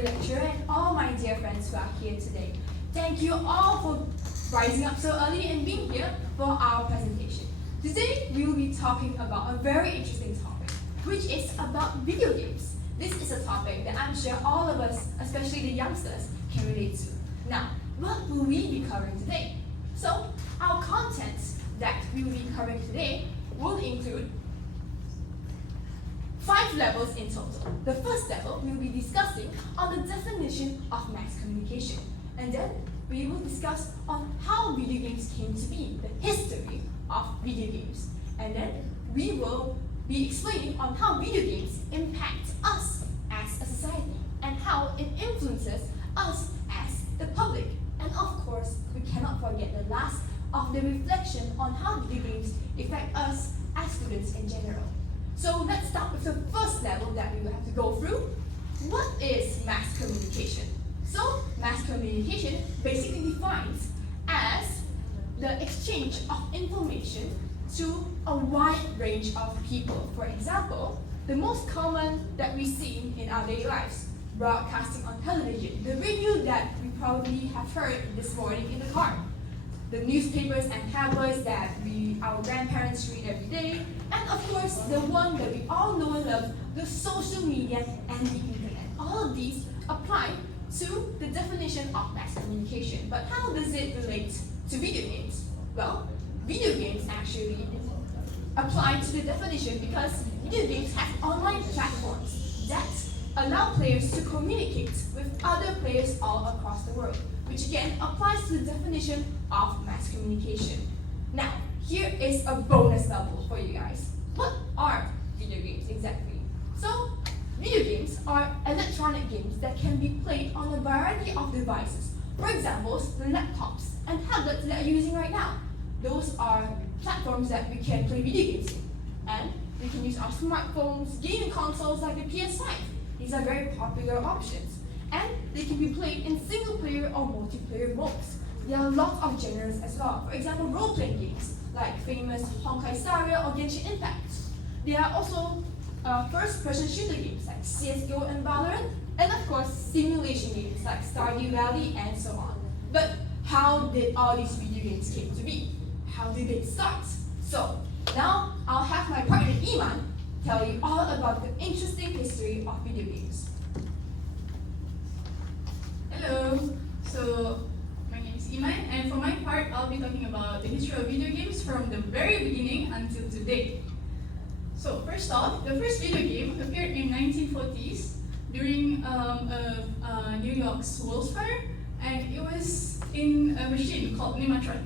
dear lecturer, and all my dear friends who are here today. Thank you all for rising up so early and being here for our presentation. Today, we will be talking about a very interesting topic, which is about video games. This is a topic that I'm sure all of us, especially the youngsters, can relate to. Now, what will we be covering today? So, our contents that we will be covering today will include 5 levels in total. The first level, we will be discussing on the definition of mass communication. And then, we will discuss on how video games came to be, the history of video games. And then, we will be explaining on how video games impact us as a society and how it influences us as the public. And of course, we cannot forget the last of the reflection on how video games affect us as students in general. So let's start with the first level that we will have to go through. What is mass communication? So mass communication basically defines as the exchange of information to a wide range of people. For example, the most common that we see in our daily lives, broadcasting on television, the radio that we probably have heard this morning in the car, the newspapers and tabloids that our grandparents read every day, and of course, the one that we all know and love, the social media and the internet. All of these apply to the definition of mass communication. But how does it relate to video games? Well, video games actually apply to the definition because video games have online platforms that allow players to communicate with other players all across the world, which again applies to the definition of mass communication. Now, here is a bonus level for you guys. What are video games exactly? So, video games are electronic games that can be played on a variety of devices. For example, the laptops and tablets that you're using right now. Those are platforms that we can play video games in. And we can use our smartphones, gaming consoles like the PS5. These are very popular options. And they can be played in single player or multiplayer modes. There are lots of genres as well. For example, role-playing games like famous Honkai Star Rail or Genshin Impact. There are also first-person shooter games like CSGO and Valorant, and of course, simulation games like Stardew Valley and so on. But how did all these video games came to be? How did they start? So, now I'll have my partner Iman tell you all about the interesting history of video games. Hello, so my name is Iman, and for my part, I'll be talking about the history of video games from the very beginning until today. So first off, the first video game appeared in 1940s during New York's World's Fair, and it was in a machine called Nematron.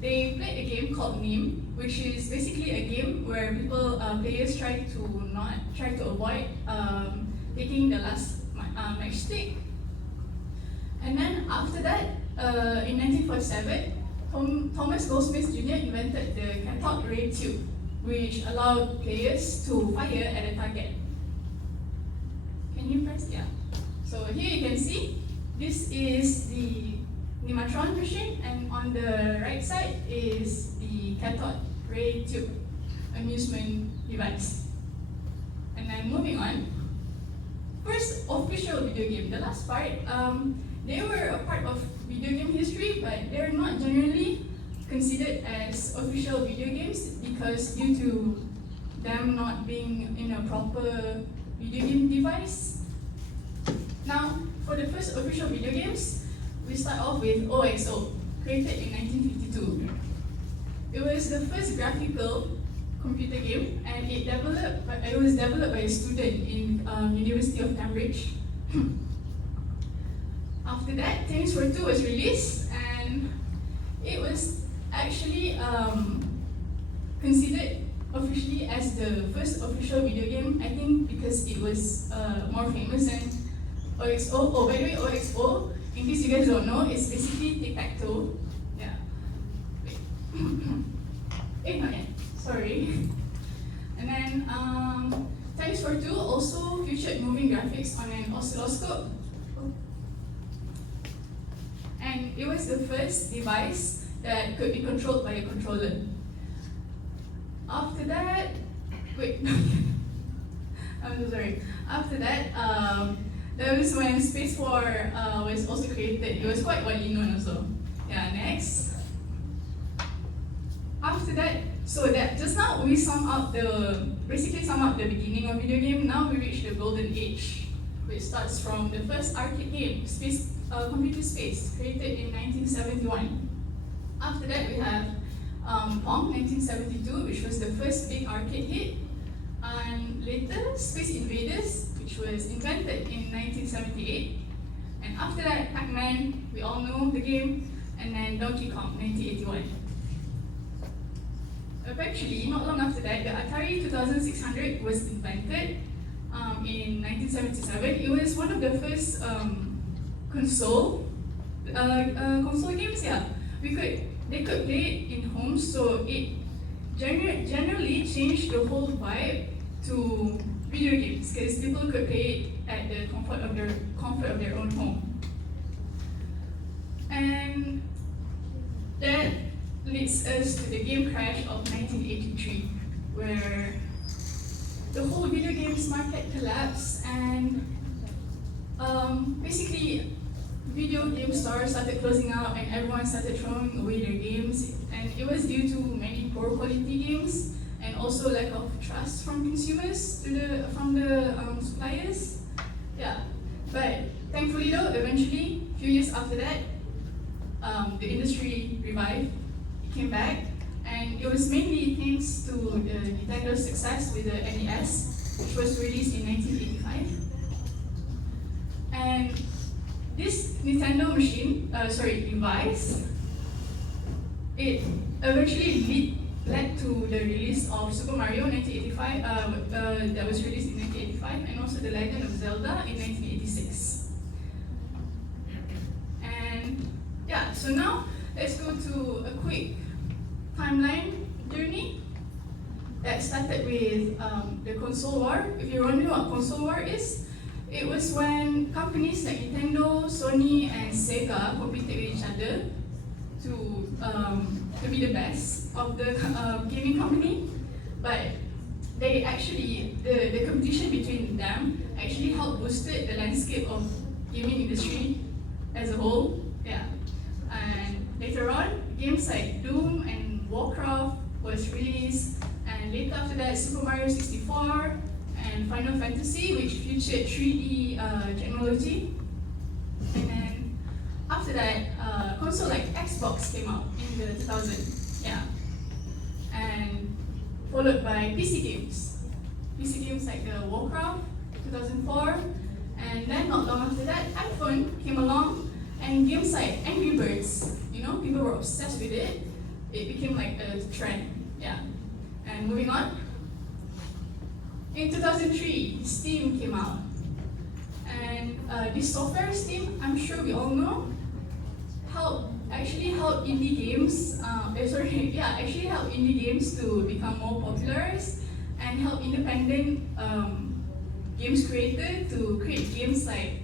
They played a game called Nim, which is basically a game where players try to avoid taking the last matchstick. And then after that, in 1947, Thomas Goldsmith Jr. invented the cathode ray tube, which allowed players to fire at a target. Can you press? Yeah. So here you can see, this is the Nematron machine, and on the right side is the cathode ray tube amusement device. And then moving on, first official video game, the last part, they were a part of video game history, but they're not generally considered as official video games because due to them not being in a proper video game device. Now, for the first official video games, we start off with OXO, created in 1952. It was the first graphical computer game, and it was developed by a student in University of Cambridge. After that, Tennis for Two was released, and it was actually considered officially as the first official video game, I think because it was more famous than OXO. Oh, by the way, OXO, in case you guys don't know, it's basically tic-tac-toe. Yeah. Wait. Not yet. Sorry. And then Tennis for Two also featured moving graphics on an oscilloscope. And it was the first device that could be controlled by a controller. After that, wait, I'm so sorry. After that, That was when Space War was also created. It was quite widely known also. Yeah, next. After that, so that just now we basically sum up the beginning of video game. Now we reach the golden age, which starts from the first arcade game, Computer Space, created in 1971. After that, we have Pong 1972, which was the first big arcade hit, and later Space Invaders, which was invented in 1978. And after that, Pac-Man, we all know the game, and then Donkey Kong 1981. Eventually, not long after that, the Atari 2600 was invented in 1977. It was one of the first console games. Yeah, they could play it in homes, so it generally changed the whole vibe to video games because people could play it at the comfort of their own home. And that leads us to the game crash of 1983, where the whole video games market collapsed and basically video game stores started closing out and everyone started throwing away their games, and it was due to many poor quality games and also lack of trust from consumers from the suppliers. Yeah, but thankfully though, eventually, a few years after that, the industry revived. Came back, and it was mainly thanks to the Nintendo's success with the NES, which was released in 1985. And this Nintendo device, it eventually led to the release of Super Mario 1985, that was released in 1985, and also The Legend of Zelda in 1986. And yeah, so now let's go to a quick timeline journey that started with the console war. If you're wondering what console war is, it was when companies like Nintendo, Sony, and Sega competed with each other to be the best of the gaming company. But they actually, the competition between them actually helped boosted the landscape of gaming industry as a whole. Yeah. And later on, games like Doom and Warcraft was released, and later after that, Super Mario 64 and Final Fantasy, which featured 3D technology. And then after that, console like Xbox came out in the 2000s, yeah. And followed by PC games. PC games like the Warcraft 2004, and then not long after that, iPhone came along, and games like Angry Birds, people were obsessed with it. It became like a trend, yeah. And moving on, in 2003, Steam came out. And this software, Steam, I'm sure we all know, actually helped indie games, helped indie games to become more popular and help independent games creators to create games like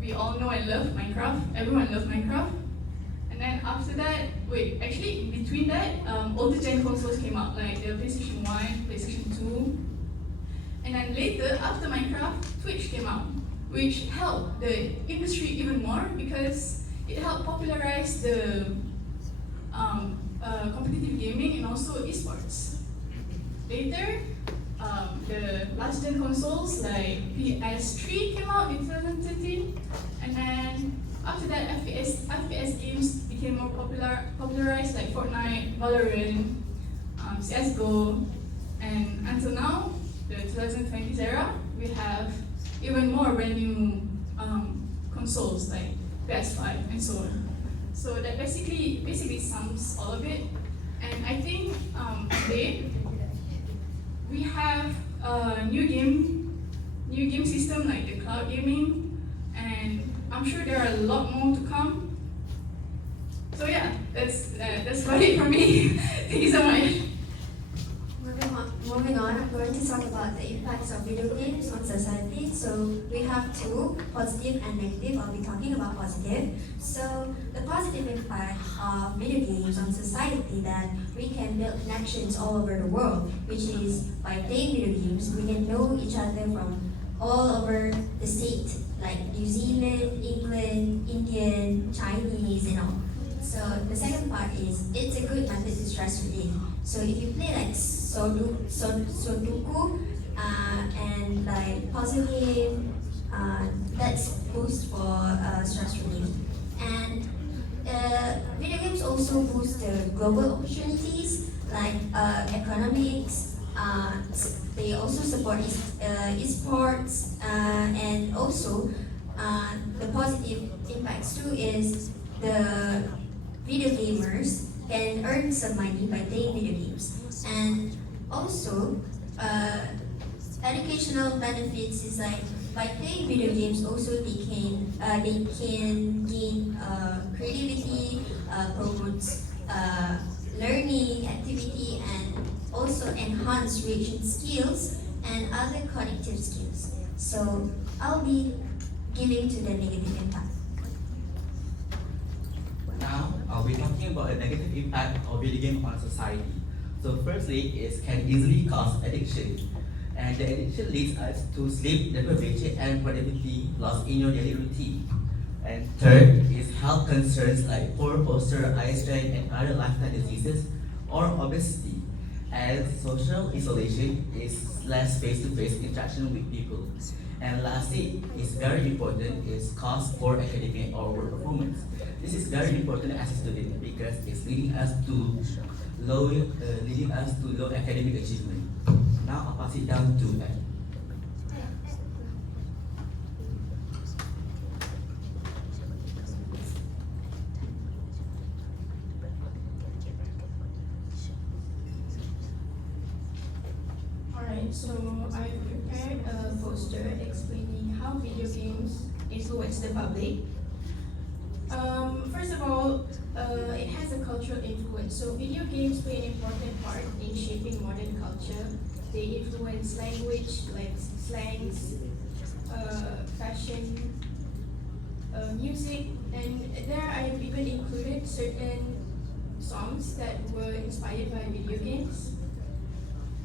we all know and love Minecraft. Everyone loves Minecraft. And then after that, in between that, older gen consoles came out, like the PlayStation 1, PlayStation 2. And then later, after Minecraft, Twitch came out, which helped the industry even more because it helped popularize the competitive gaming and also esports. Later, the last gen consoles like PS3 came out in 2013, and then after that, FPS games became more popularized like Fortnite, Valorant, CSGO, and until now, the 2020s era, we have even more brand new consoles like PS5 and so on. So that basically sums all of it. And I think today we have a new game system like the cloud gaming, and I'm sure there are a lot more to come. So yeah, that's about it for me. Thank you so much. Moving on, I'm going to talk about the impacts of video games on society. So we have two, positive and negative. I'll be talking about positive. So the positive impact of video games on society, that we can build connections all over the world, which is by playing video games, we can know each other from all over the state. like New Zealand, England, Indian, Chinese, you know. So the second part is it's a good method to stress relief. So if you play like Sudoku and like puzzle game, that's boost for stress relief. And video games also boost the global opportunities like economics. They also support esports and also the positive impacts too is the video gamers can earn some money by playing video games, and also educational benefits is like by playing video games also they can gain creativity, promotes learning activity, and also enhance reaction skills and other cognitive skills. So I'll be giving to the negative impact. Now, I'll be talking about the negative impact of video game on society. So firstly, it can easily cause addiction. And the addiction leads us to sleep deprivation and productivity loss in your daily routine. And third is health concerns like poor posture, eye strain, and other lifestyle diseases or obesity. And social isolation is less face-to-face interaction with people. And lastly, is very important, is cause poor academic or work performance. This is very important as a student because it's leading us to low academic achievement. Now I'll pass it down to Ed. Alright, so I've prepared a poster explaining how video games influence the public. First of all, it has a cultural influence. So video games play an important part in shaping modern culture. They influence language, like slangs, fashion, music, and there I've even included certain songs that were inspired by video games.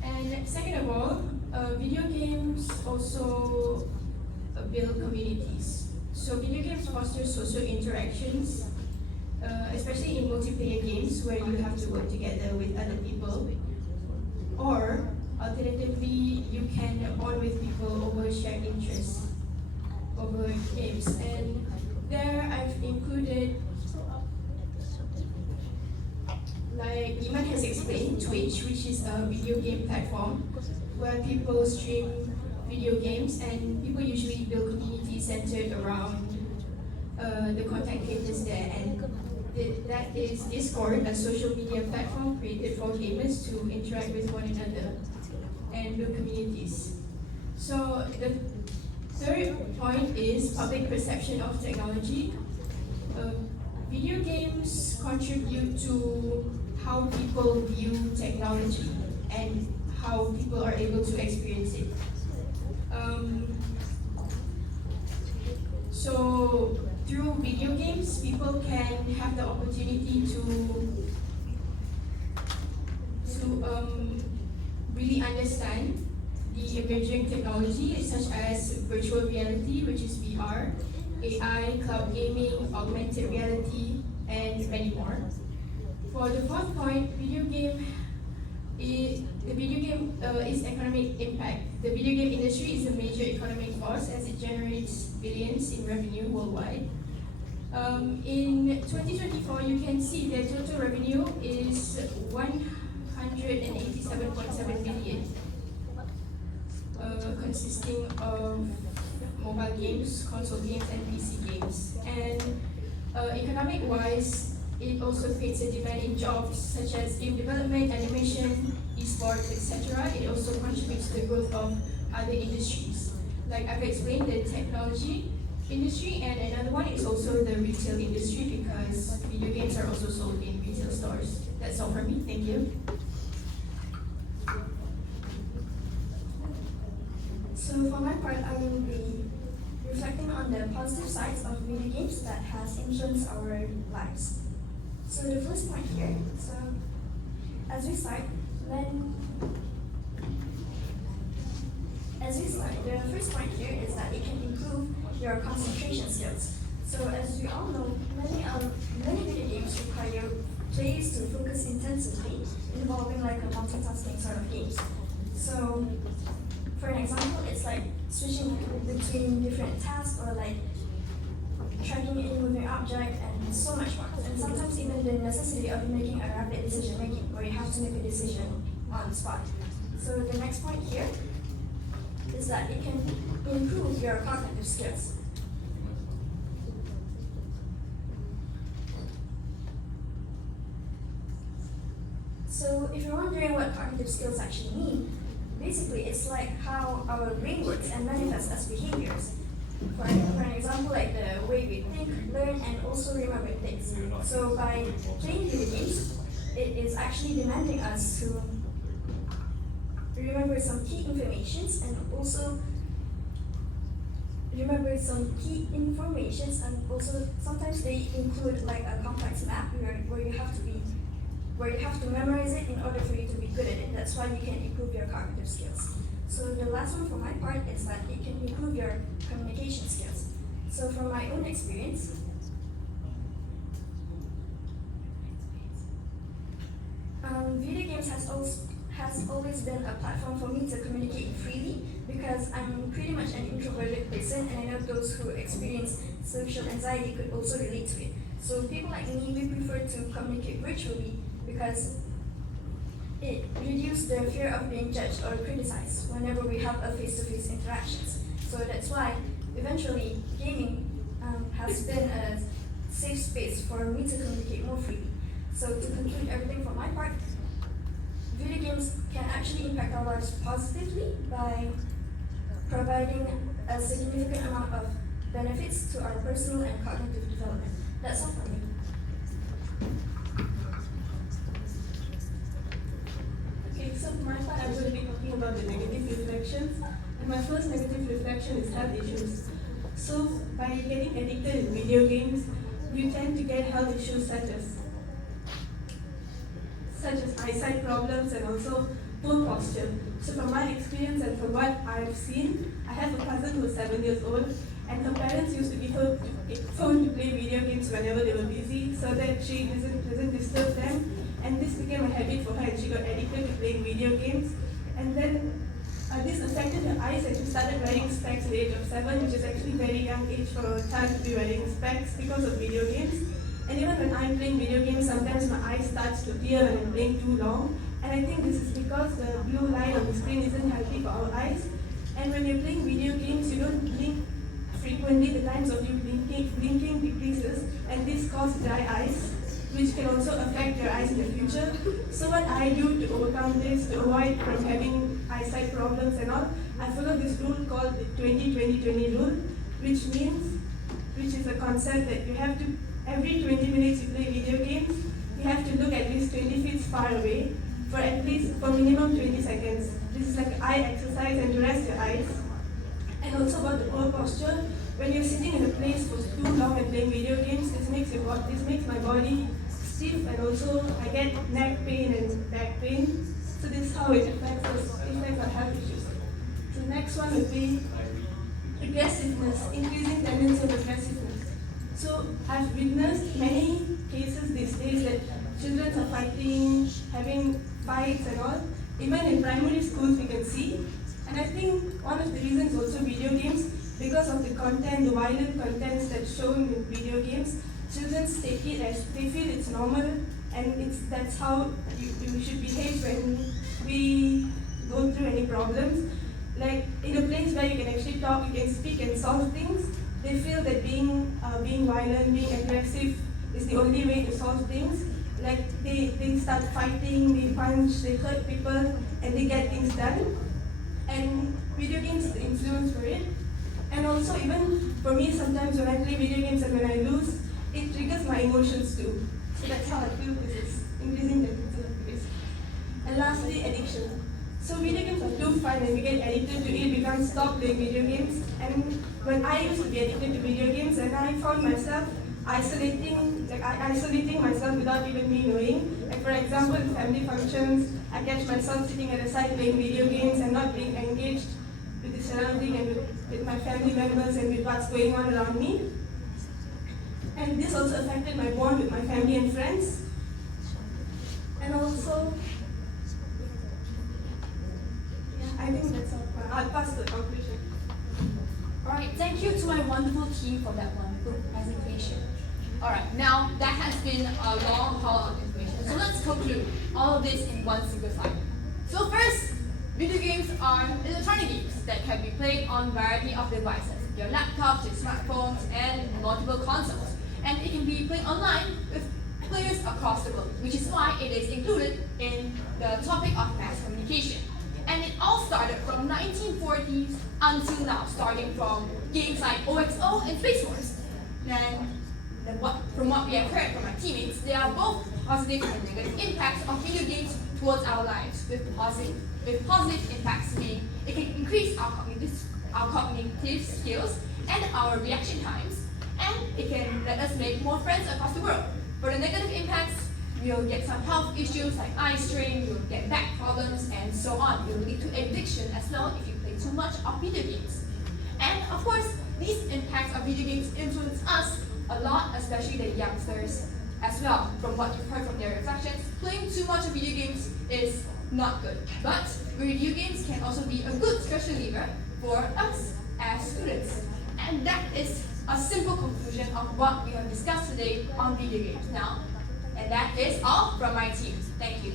And second of all, video games also build communities. So video games foster social interactions, especially in multiplayer games where you have to work together with other people. Or alternatively, you can bond with people over shared interests, over games. And there I've included, like Iman has explained, Twitch, which is a video game platform where people stream video games and people usually build communities centered around the content creators there. And that is Discord, a social media platform created for gamers to interact with one another and build communities. So the third point is public perception of technology. Video games contribute to how people view technology and how people are able to experience it. So through video games, people can have the opportunity to really understand the emerging technology such as virtual reality, which is VR, AI, cloud gaming, augmented reality, and many more. For the fourth point, the video game is economic impact. The video game industry is a major economic force as it generates billions in revenue worldwide. In 2024, you can see the total revenue is 187.7 billion, consisting of mobile games, console games, and PC games. And economic-wise, it also creates a demand in jobs such as game development, animation, esports, etc. It also contributes to the growth of other industries. Like I've explained, the technology industry, and another one is also the retail industry because video games are also sold in retail stores. That's all from me. Thank you. So for my part, I will be reflecting on the positive sides of video games that has influenced our lives. So the first point here, so as we start, the first point here is that it can improve your concentration skills. So as we all know, many video games require players to focus intensively, involving like a multitasking sort of games. So for an example, it's like switching between different tasks or like tracking any moving object and so much more. And sometimes even the necessity of making a rapid decision making where you have to make a decision on the spot. So the next point here is that it can improve your cognitive skills. So if you're wondering what cognitive skills actually mean, basically it's like how our brain works and manifests as behaviors. For an example, like the way we think, learn, and also remember things. So by playing video games, it is actually demanding us to remember some key informations and also sometimes they include like a complex map where you have to memorize it in order for you to be good at it. That's why you can improve your cognitive skills. So the last one for my part is that it can improve your communication skills. So from my own experience, video games has always been a platform for me to communicate freely because I'm pretty much an introverted person, and I know those who experience social anxiety could also relate to it. So people like me, we prefer to communicate virtually because it reduces the fear of being judged or criticized whenever we have a face-to-face interactions. So that's why eventually gaming has been a safe space for me to communicate more freely. So to conclude everything from my part, video games can actually impact our lives positively by providing a significant amount of benefits to our personal and cognitive development. That's all for me. Okay, so for my part, I'm going to be talking about the negative reflections. And my first negative reflection is health issues. So by getting addicted in video games, you tend to get health issues such as eyesight problems and also poor posture. So from my experience and from what I've seen, I have a cousin who's 7 years old, and her parents used to give her phone to play video games whenever they were busy so that she doesn't disturb them. And this became a habit for her, and she got addicted to playing video games. And then this affected her eyes, and she started wearing specs at the age of 7, which is actually a very young age for a child to be wearing specs because of video games. And even when I'm playing video games, sometimes my eyes starts to tear when I'm playing too long. And I think this is because the blue light on the screen isn't healthy for our eyes. And when you're playing video games, you don't blink frequently. The times of you blinking decreases, and this causes dry eyes, which can also affect your eyes in the future. So what I do to overcome this, to avoid from having eyesight problems and all, I follow this rule called the 20-20-20 rule, which is a concept that you have to, every 20 minutes you play video games, you have to look at least 20 feet far away for minimum 20 seconds. This is like eye exercise and to rest your eyes. And also about the poor posture, when you're sitting in a place for too long and playing video games, this makes my body stiff, and also I get neck pain and back pain. So this is how it affects our health issues. The next one would be aggressiveness, increasing tendency of aggressiveness. So I've witnessed many cases these days that children are fighting, having fights and all. Even in primary schools we can see. And I think one of the reasons also video games, because of the content, the violent contents that's shown in video games, children take it as they feel it's normal, and that's how you should behave when we go through any problems. Like in a place where you can actually talk, you can speak and solve things, they feel that being violent, being aggressive is the only way to solve things. Like they start fighting, they punch, they hurt people, and they get things done. And video games is the influence for it. And also even for me, sometimes when I play video games and when I lose, it triggers my emotions too. So that's how I feel this is increasing the tendency of risk. And lastly, addiction. So video games are too fun, and we get addicted to it, we can't stop playing video games. And when I used to be addicted to video games, and I found myself isolating myself without even me knowing. Like for example, in family functions, I catch myself sitting at the side playing video games and not being engaged with the surrounding and with my family members and with what's going on around me. And this also affected my bond with my family and friends. And also, I think that's all. I'll pass to the conclusion. Alright, thank you to my wonderful team for that wonderful presentation. Alright, now that has been a long haul of information. So let's conclude all of this in one single slide. So first, video games are electronic games that can be played on a variety of devices. Your laptops, your smartphones, and multiple consoles. And it can be played online with players across the globe, which is why it is included in the topic of mass communication. And it all started from 1940s until now, starting from games like OXO and Space Wars. From what we have heard from my teammates, there are both positive and negative impacts of video games towards our lives, with positive impacts being it can increase our cognitive skills and our reaction times, and it can let us make more friends across the world. For the negative impacts, you'll get some health issues like eye strain, you'll get back problems, and so on. It will lead to addiction as well if you play too much of video games. And of course, these impacts of video games influence us a lot, especially the youngsters as well. From what you've heard from their reflections, playing too much of video games is not good. But video games can also be a good stress reliever for us as students. And that is a simple conclusion of what we have discussed today on video games now. And that is all from my team. Thank you.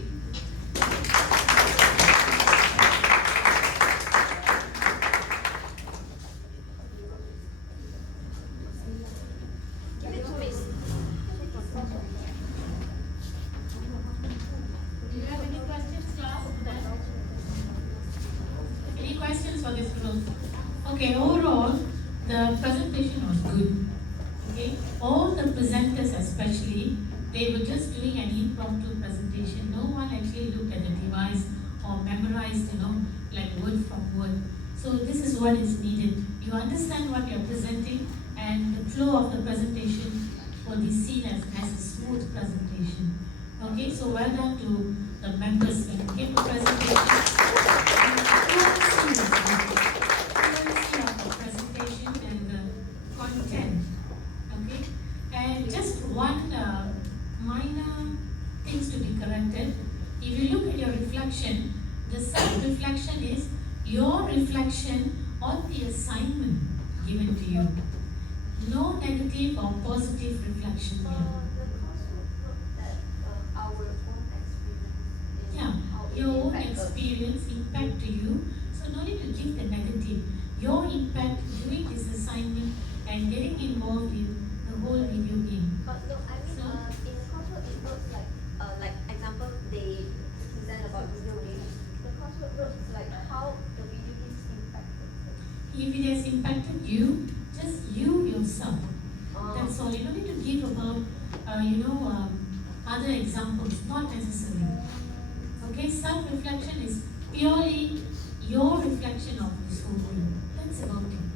Do you have any questions, class? Any questions for this group? Okay, overall, the presentation was good. Okay, all the presenters especially, they were just doing an impromptu presentation. No one actually looked at the device or memorized, like word from word. So this is what is needed. You understand what you're presenting, and the flow of the presentation will be seen as a smooth presentation. Okay, so well done to the members when you gave the presentation. Fluency of the presentation and the content. Okay, and just one minor things to be corrected. If you look at your reflection, the self-reflection is your reflection on the assignment given to you. No negative or positive reflection here. Yeah, your own experience impact to you. So no need to give the negative. Your impact doing this assignment and getting involved in the whole video game. But no, I mean, in the coursework it looks like example they present about video games. The coursework looks like how the video games impacted. If it has impacted you, just you yourself. That's all. You don't need to give about, other examples. Not necessary. Okay, self-reflection is purely your reflection of this whole thing. That's about it.